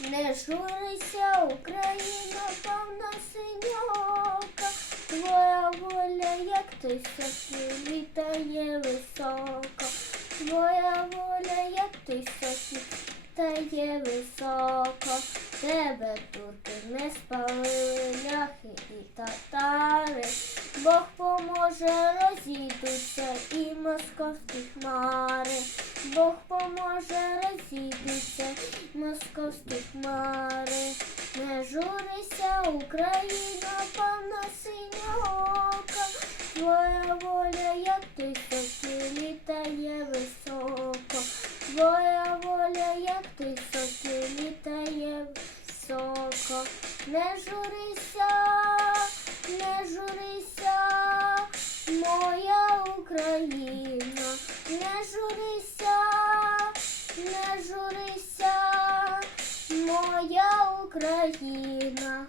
Не журися, Україна, повна синьока, твоя воля, як той сокіл, літає високо, твоя воля, як той сокіл, літає високо, тебе тут не спалили ляхи і татари, Бог поможе, розійдуться і московські хмари, Бог поможе, розійдуться і московські хмари. Не журися, Україна, пана синьока, твоя воля, як той сокіл, літає високо, твоя воля, як той сокіл, літає високо. Не журися, не журися, моя Україна, не журися, Україна.